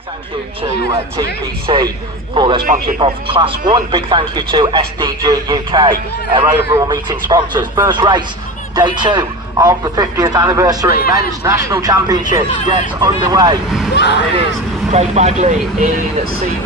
Thank you to TPC for their sponsorship of Class 1. Big thank you to SDG UK, our overall meeting sponsors. First race, day 2 of the 50th anniversary Men's National Championships gets underway. And it is Craig Bagley in C1.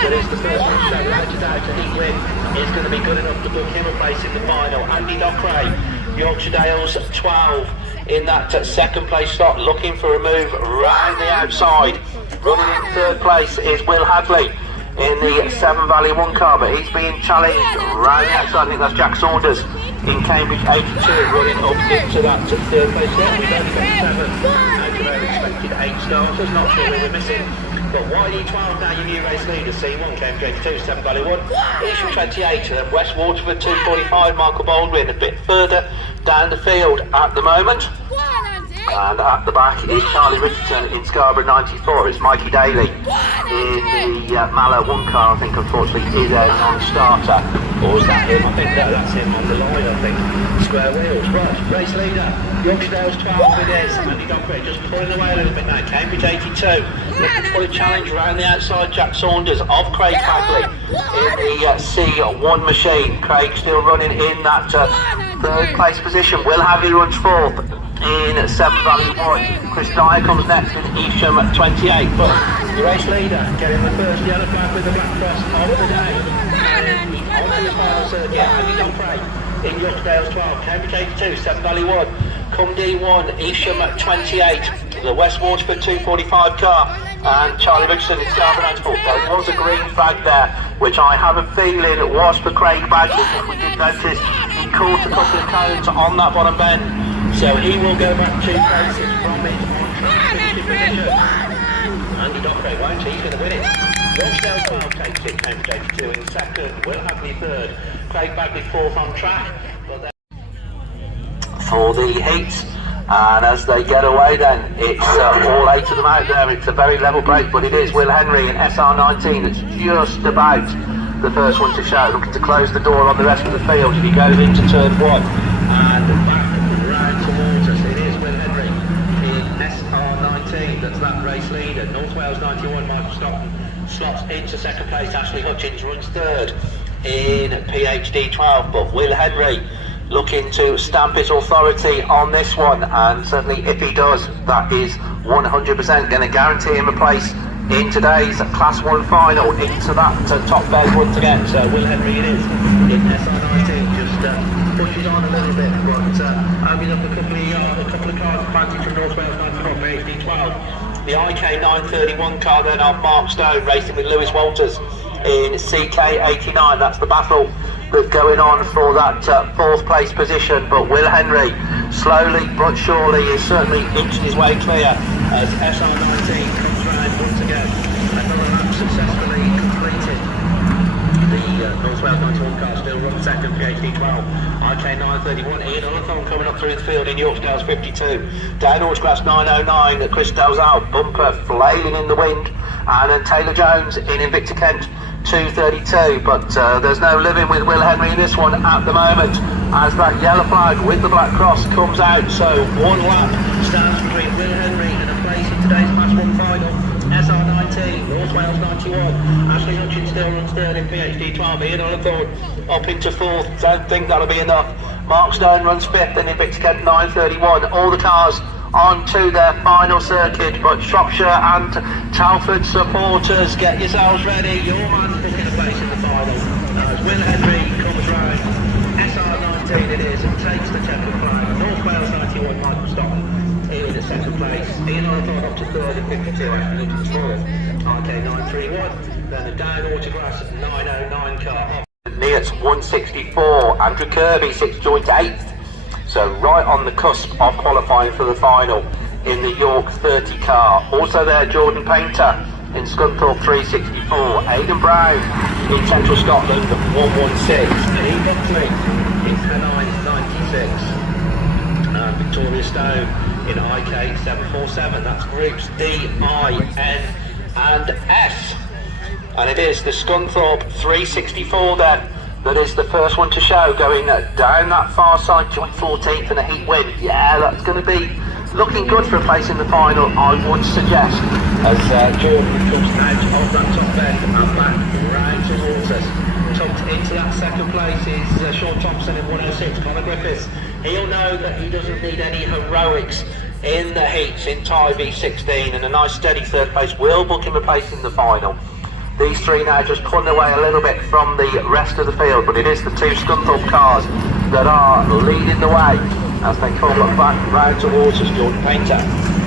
That is the first one to show without a doubt a heat win is going to be good enough to book him a place in the final. Andy Dockeray, Yorkshire Dales 12 in that second place slot, looking for a move round the outside. Running in third place is Will Hadley in the Severn Valley 1 car, but he's being challenged round the outside. I think that's Jack Saunders in Cambridge 82 running up into that third place there. We've only got 7 out of our expected 8 starters, not sure who we're missing. But YD12 now your new race leader, C1, Cambridge 82, Severn Valley 1, Eastern 28, and then West Waterford 245, Michael Baldwin a bit further down the field at the moment. And at the back is Charlie Richardson in Scarborough 94. It's Mikey Daly in the Mallow 1 car. I think unfortunately is a non-starter. Or is that him? I think that's him on the line, I think. Square wheels. Right, race leader. Yorkshire Dales 12 it is. Andy Dockeray just pulling away a little bit now. Cambridge 82. Looking for a challenge around the outside. Jack Saunders of Craig Bagley in the C1 machine. Craig still running in that third place position. Will Hadley runs 4th in Severn Valley 1. Chris Dyer comes next in Evesham at 28. But the race leader getting the first yellow flag with the black cross of the day. On to the final circuit, Andy Dockeray in Yorkshire Dales 12, Cambridge 82, Severn Valley 1, come D1, Evesham at 28, the West Waterford 245 car, and Charlie Richardson in Scarborough 94. There was a green flag there, which I have a feeling was for Craig Bagley. We did notice he caught a couple of cones on that bottom bend. So he will go back 2 places from his on-track finishing position. Andy Dockeray won't he? He's going to win it. Yorkshire Dales 12 takes it, Cambridge 82 in second, Will Hadley third, Craig Bagley 4th on track. For the heats, and as they get away then, it's all 8 of them out there. It's a very level break, but it is Will Henry in SR19 that's just about the first one to show, looking to close the door on the rest of the field as he goes into turn 1. And back towards us, it is Will Henry in SR19, that's that race leader. North Wales 91, Michael Stockton slots into second place. Ashley Hutchins runs third in PhD 12, but Will Henry looking to stamp his authority on this one, and certainly if he does, that is 100% going to guarantee him a place in today's Class 1 final into that top bed once again. So Will Henry it is in SR19, just pushes on a little bit, but opening up a couple of cars advantage from North Wales 94 PhD 12. The IK 931 car then of Mark Stone racing with Lewis Walters in CK 89. That's the battle that's going on for that 4th place position, but Will Henry slowly but surely is certainly inching his way clear as SR19 comes round once again. Another lap successfully completed. The North Wales 91 car still runs second, PhD 12. IK 931, Ian Oliphant coming up through the field in Yorkshire Dales 52. Down Autograss 909, Chris Dalzell, bumper flailing in the wind. And then Taylor Jones in Invicta Kent 232. But there's no living with Will Henry in this one at the moment, as that yellow flag with the black cross comes out. So 1 lap stands between Will Henry and a place in today's Class 1 final. SR19, North Wales 91, Ashley Hutchins still runs third in PhD 12, Ian Oliphant up into 4th, don't think that'll be enough. Mark Stone runs 5th in Invicta Kent 931, all the cars on to their final circuit, but Shropshire and Telford supporters, get yourselves ready, your man's booking a place in the final, as Will Henry comes round, SR19 it is, and takes the checkered flag. North Wales 91, Michael Stockton in the second place, Ian Oliphant up to 3rd in 52, Ashley Hutchins 4th, IK 931, then the Down Autograss 909 car. Neats 164, Andrew Kirby 6 joint 8th. So right on the cusp of qualifying for the final in the York 30 car. Also there, Jordan Painter in Scunthorpe 364. Aidan Brown in Central Scotland 116. And Ian Buckley in Pennine 96. And Victoria Stone in IK 747. That's groups D, I, N and S. And it is the Scunthorpe 364 then that is the first one to show, going down that far side, joint 14th and a heat win. Yeah, that's going to be looking good for a place in the final, I would suggest. as Jordan comes out of that top end and back round towards us. Tucked into that second place is Sean Thompson in 106, Conor Griffiths. He'll know that he doesn't need any heroics in the heats in tie V16, and a nice steady third place will book him a place in the final. These three now just pulling away a little bit from the rest of the field, but it is the two Scunthorpe cars that are leading the way as they come back round towards us. Jordan Painter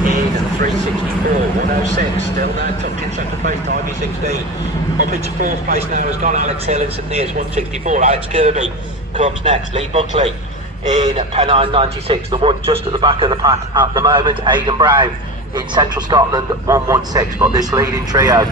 in 364, 106, still now tucked in second place, tie V16. Up into fourth place now has gone Alex Hill in St Neots, 164. Alex Kirby comes next. Lee Buckley in Pennine 96, the one just at the back of the pack at the moment. Aidan Brown in Central Scotland 116, but this leading trio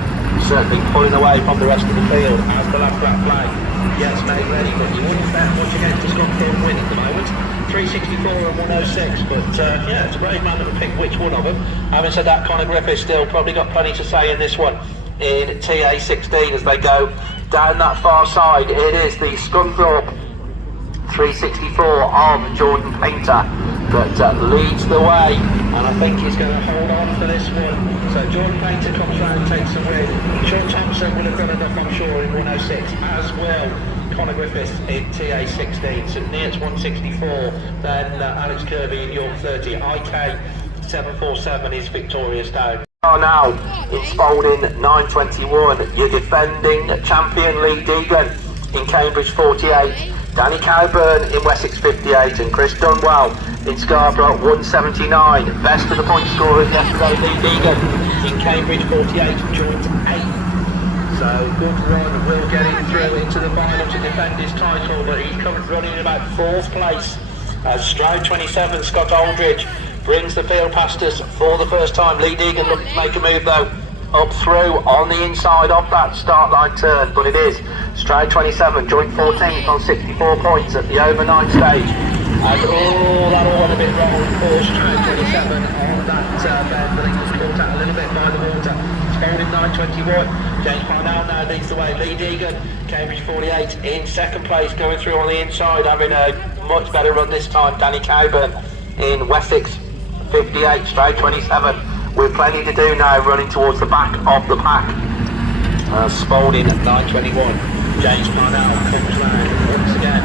certainly pulling away from the rest of the field as the last lap flag gets made ready, but you wouldn't bet much against the Scunthorpe win at the moment. 364 and 106, but yeah, it's a brave man to pick which one of them. Having said that, Conor Griffiths still probably got plenty to say in this one in TA16 as they go down that far side. It is the Scunthorpe 364 of Jordan Painter that leads the way, and I think he's going to hold on for this one. So Jordan Painter comes round, takes the win. Sean Thompson will have done enough, I'm sure, in 106, as well Conor Griffiths in TA16, St Neots 164, then Alex Kirby in York 30, IK 747 is victorious down. Now in Spalding 921, your defending champion Lee Deegan in Cambridge 48, Danny Cowburn in Wessex 58, and Chris Dunwell in Scarborough 179. Best of the point scorers yesterday, Lee Deegan in Cambridge 48, joint 8th. So good run, will get him through into the final to defend his title, but he's come running in about 4th place as Stroud 27, Scott Aldridge, brings the field past us for the first time. Lee Deegan looking to make a move though, up through on the inside of that start line turn, but it is Stroud 27, joint 14th on 64 points at the overnight stage. And that all went a bit wrong for Stroud 27 on that bend, but he was caught out a little bit by the water. Spalding 921, James Parnell now leads the way. Lee Deegan, Cambridge 48 in second place, going through on the inside, having a much better run this time. Danny Cowburn in Wessex 58, Stroud 27, with plenty to do now, running towards the back of the pack. Spalding 921, James Parnell comes round once again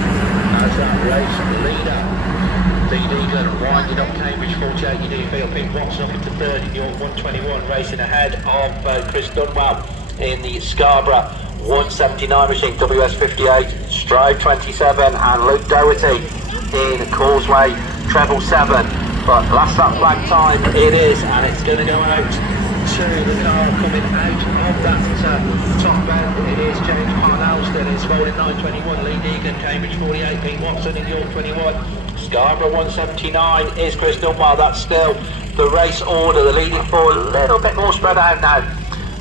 as that race leader. Lee Deegan winding up Cambridge 48, you do feel. Pete Watson up into third in York 121, racing ahead of Chris Dunwell in the Scarborough 179 machine, WS 58, Stroud 27, and Luke Doherty in Causeway treble 7. But last lap flag time it is, and it's going to go out to the car coming out of that top end. It is James Parnell still in Spalding 921, Lee Deegan, Cambridge 48, Pete Watson in York 21, Scarborough 179 is Chris Dunwell. That's still the race order. The leading four a little bit more spread out now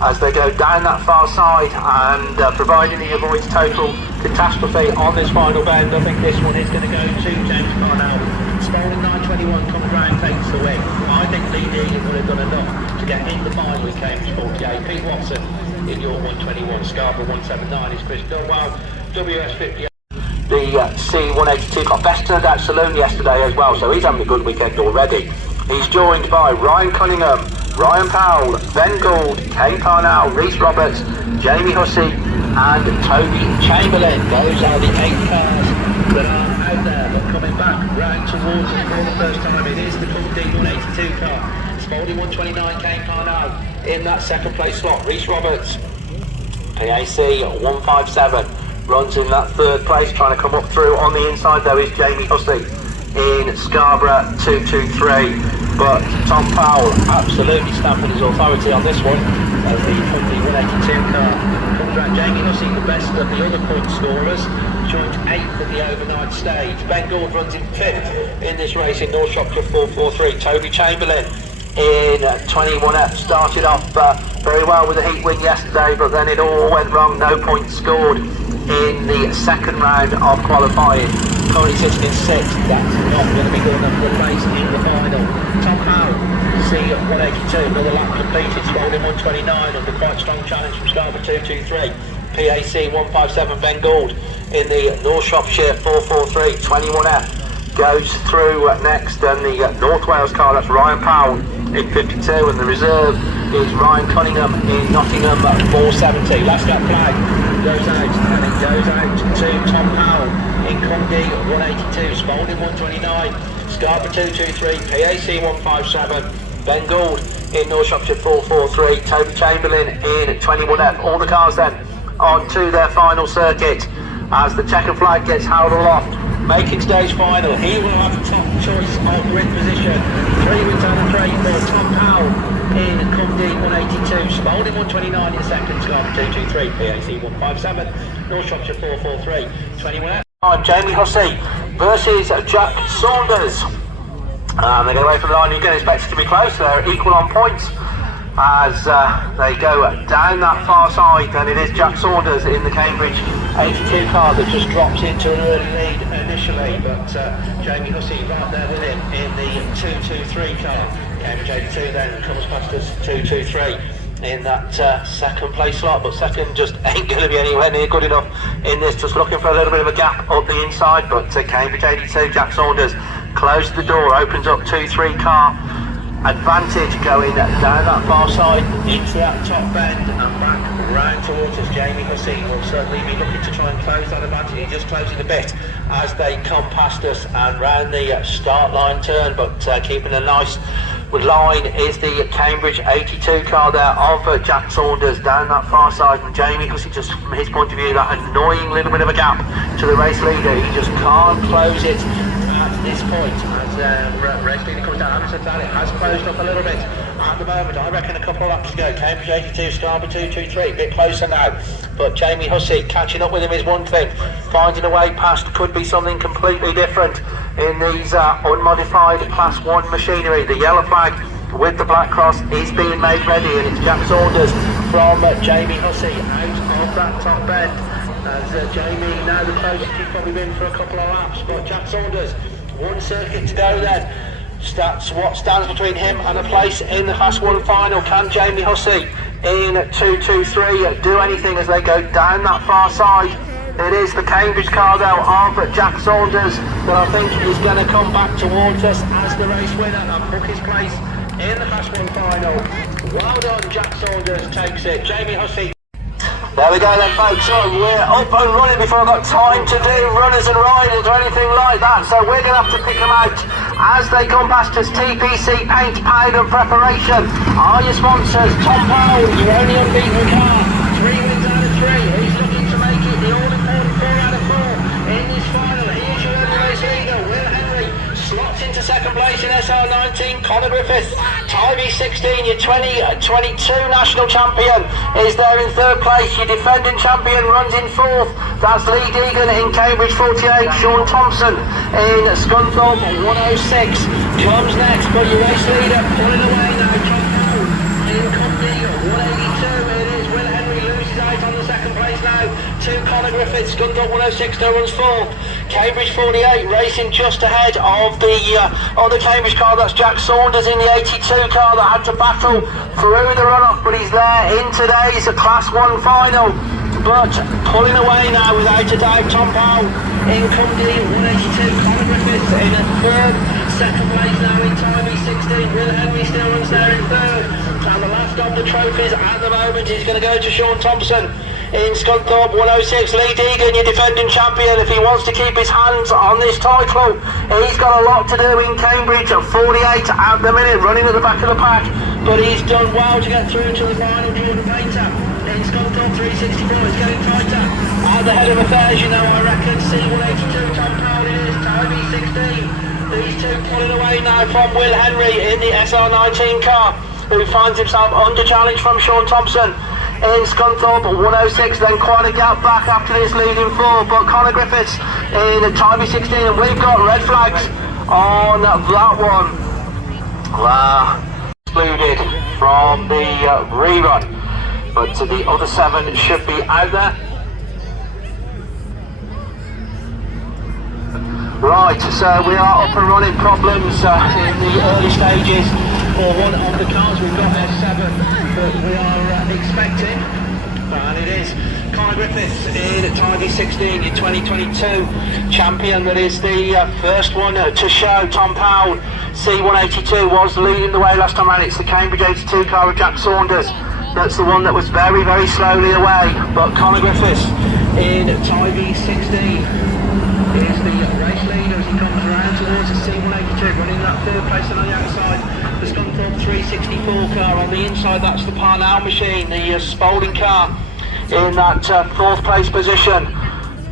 as they go down that far side, and providing he avoids total catastrophe on this final bend, I think this one is going to go to James Parnell. Spalding 921 comes round, takes the win. I think Lee Deegan would have done enough to get in the final with Cambridge 48. Pete Watson in York 121, Scarborough 179 is Chris Dunwell, WS 58. The C182 got best turned out saloon yesterday as well, so he's having a good weekend already. He's joined by Ryan Cunningham, Ryan Powell, Ben Gould, Kane Parnell, Reese Roberts, Jamie Hussey and Toby Chamberlain. Those are the 8 cars that are out there, but coming back round towards us for the first time. It is the Cool D182 car. Spalding 129, Kane Parnell in that second place slot. Reese Roberts, PAC 157. Runs in that third place, trying to come up through on the inside though is Jamie Hussey in Scarborough 223. But Tom Powell absolutely stamping his authority on this one as the Company 182 car comes around. Jamie Hussey, the best of the other point scorers, joined 8th at the overnight stage. Ben Gould runs in 5th in this race in North Shropshire 443. Toby Chamberlain in 21F started off very well with a heat win yesterday, but then it all went wrong. No points scored in the second round of qualifying. Currently sitting in 6th. That's not going to be good enough for a place in the final. Tom Powell, C182, another lap completed. Spalding 129 under quite strong challenge from Scarborough 223. PAC 157, Ben Gould in the North Shropshire 443, 21F. Goes through next, and the North Wales car, that's Ryan Powell in 52, and the reserve is Ryan Cunningham in Nottingham 470. Last gap flag goes out, and it goes out to Tom Powell in Cundy 182, Spalding 129, Scarborough 223, PAC 157, Ben Gould in North Shropshire 443, Toby Chamberlain in 21F. All the cars then on to their final circuit as the checker flag gets held aloft. Making stage final, he will have the top choice of grid position. 3 wins out of 3 for Tom Powell in Cundy 182, Spalding 129 in second, Scarborough 223, PAC 157, North Shropshire 443, 21F. I'm Jamie Hussey versus Jack Saunders. They get away from the line. You can expect it to be close. They're equal on points as they go down that far side. And it is Jack Saunders in the Cambridge 82 car that just drops into an early lead initially. But Jamie Hussey right there with him in the 223 car. Cambridge 82 then comes past us 223. In that second place slot, but second just ain't going to be anywhere near good enough in this, just looking for a little bit of a gap up the inside. But Cambridge 82, Jack Saunders closes the door, opens up 2-3 car advantage going down that far side into that top bend and back round towards us. Jamie Hussey will certainly be looking to try and close that advantage. He's just closing a bit as they come past us and round the start line turn, but keeping a nice line is the Cambridge 82 car there of Jack Saunders down that far side. And Jamie Hussey, just from his point of view, that annoying little bit of a gap to the race leader. He just can't close it at this point as race leader comes down. Having said that, it has closed up a little bit at the moment. I reckon a couple of laps to go. Cambridge 82, Scarborough 223, a bit closer now. But Jamie Hussey, catching up with him is one thing. Finding a way past could be something completely different in these unmodified Class 1 machinery. The yellow flag with the black cross is being made ready, and it's Jack Saunders from Jamie Hussey out of that top bend. As Jamie, now the closest he's probably been for a couple of laps, but Jack Saunders, one circuit to go then. That's what stands between him and a place in the Class 1 final. Can Jamie Hussey in 223 do anything as they go down that far side? It is the Cambridge car though of Jack Saunders that I think is going to come back towards us as the race winner and book his place in the Class 1 final. Well done, Jack Saunders takes it. Jamie Hussey. There we go then, folks. So we're up and running before I've got time to do runners and riders or anything like that. So we're going to have to pick them out as they come past us. TPC Paint, Powder and Preparation are your sponsors. Tom Powell, your only unbeaten car. 3 wins out of 3. He's looking to make it the all-important 4 out of 4 in this final. He is your only race leader. Will Henry slots into second place in SR19. Conor Griffith, Tybee 16, your 2022 national champion, is there in third place. Your defending champion runs in fourth. That's Lee Deegan in Cambridge 48. Sean Thompson in Scunthorpe 106 comes next, but your race leader pulling away now. Tom Powell in Cundy 182. It is Will Henry loses out on the second place now to Conor Griffith. Scunthorpe 106 now runs fourth. Cambridge 48 racing just ahead of the Cambridge car. That's Jack Saunders in the 82 car that had to battle through the run-off, but he's there in today's Class 1 final. But pulling away now without a doubt, Tom Powell in Cundy 182. Conor Griffith in a third. Second place now in Tybee 16. Will Henry still runs there in third. And the last of the trophies at the moment is going to go to Sean Thompson in Scunthorpe 106. Lee Deegan, your defending champion, if he wants to keep his hands on this title, he's got a lot to do in Cambridge at 48 at the minute, running at the back of the pack, but he's done well to get through to the final. Jordan Painter in Scunthorpe 364 is getting tighter at the head of affairs, you know, I reckon. C182, Tom Powell is, Tybee 16. These two pulling away now from Will Henry in the SR19 car, who finds himself under challenge from Sean Thompson in Scunthorpe 106. Then quite a gap back after this leading four, but Conor Griffiths in Tybee 16, and we've got red flags on that one. Excluded from the rerun, but the other 7 should be out there. Right, so we are up and running. Problems in the early stages for one of the cars. We've got S7, but we are expecting And it is Conor Griffiths in Tidy 16 in 2022 champion. That is the first one to show. Tom Powell C182 was leading the way last time around. It's the Cambridge 82 car of Jack Saunders. That's the one that was very, very slowly away. But Conor Griffiths in Tidy 16 is the race leader as he comes around towards the C182, running that third place. And on the outside, the Scunthorpe 364 car. On the inside, that's the Parnell machine, the Spalding car in that fourth place position.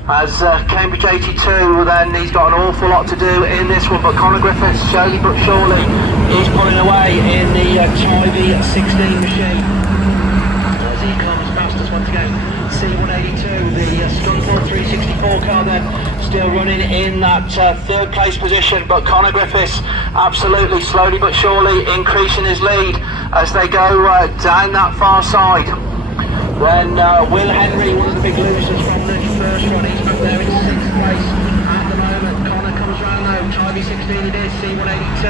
As Cambridge 82, then he's got an awful lot to do in this one, but Conor Griffiths, slowly but surely, is pulling away in the Tidy 16 machine. As he comes fastest once again, C182, the Scunthorpe 364 car then, still running in that third place position, but Conor Griffiths absolutely slowly but surely increasing his lead as they go down that far side. Then Will Henry, one of the big losers from the first run, he's back there in sixth place at the moment. Conor comes round though, Tidy 16 it is, C182,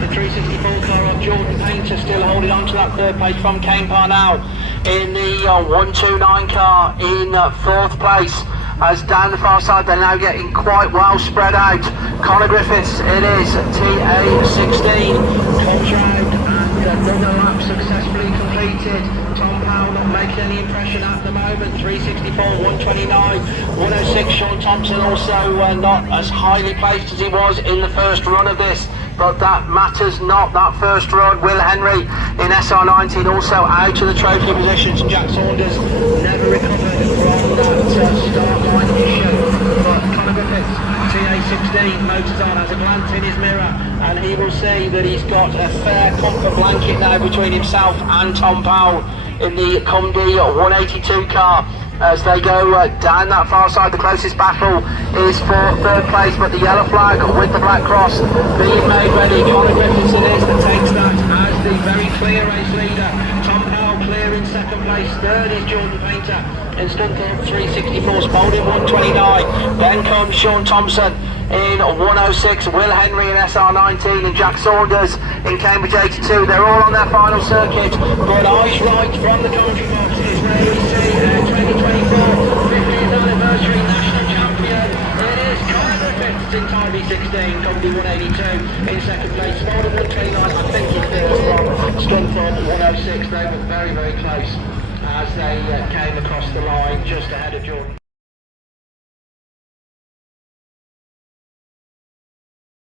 the 364 car of Jordan Painter still holding on to that third place from Kane Parnell in the 129 car in fourth place. As down the far side they're now getting quite well spread out. Conor Griffiths, it is, TA16 comes round and another lap successfully completed. Tom Powell not making any impression at the moment. 364, 129, 106. Sean Thompson also not as highly placed as he was in the first run of this, but that matters not. That first run, Will Henry in SR19 also out of the trophy positions. Jack Saunders never recovered from that start line issue, but Conor Griffiths, TA16, motors on, has a glance in his mirror and he will see that he's got a fair comfort blanket now between himself and Tom Powell in the Cumdy 182 car. As they go down that far side, the closest battle is for third place, but the yellow flag with the black cross being made ready. Conor Griffiths it is that takes that as the very clear race leader. Tom Powell clear in second place, third is Jordan Painter in Scunthorpe 364, Spalding 129. Then comes Sean Thompson in 106, Will Henry in SR19 and Jack Saunders in Cambridge 82. They're all on their final circuit, but eyes right from the commentary box is where we see 2024 50th anniversary national champion. It is Conor Griffiths in Tidy 16, Cumdy 182 in second place, Spalding 129, I think he feels from Scunthorpe 106. They were very, very close as they came across the line just ahead of Jordan.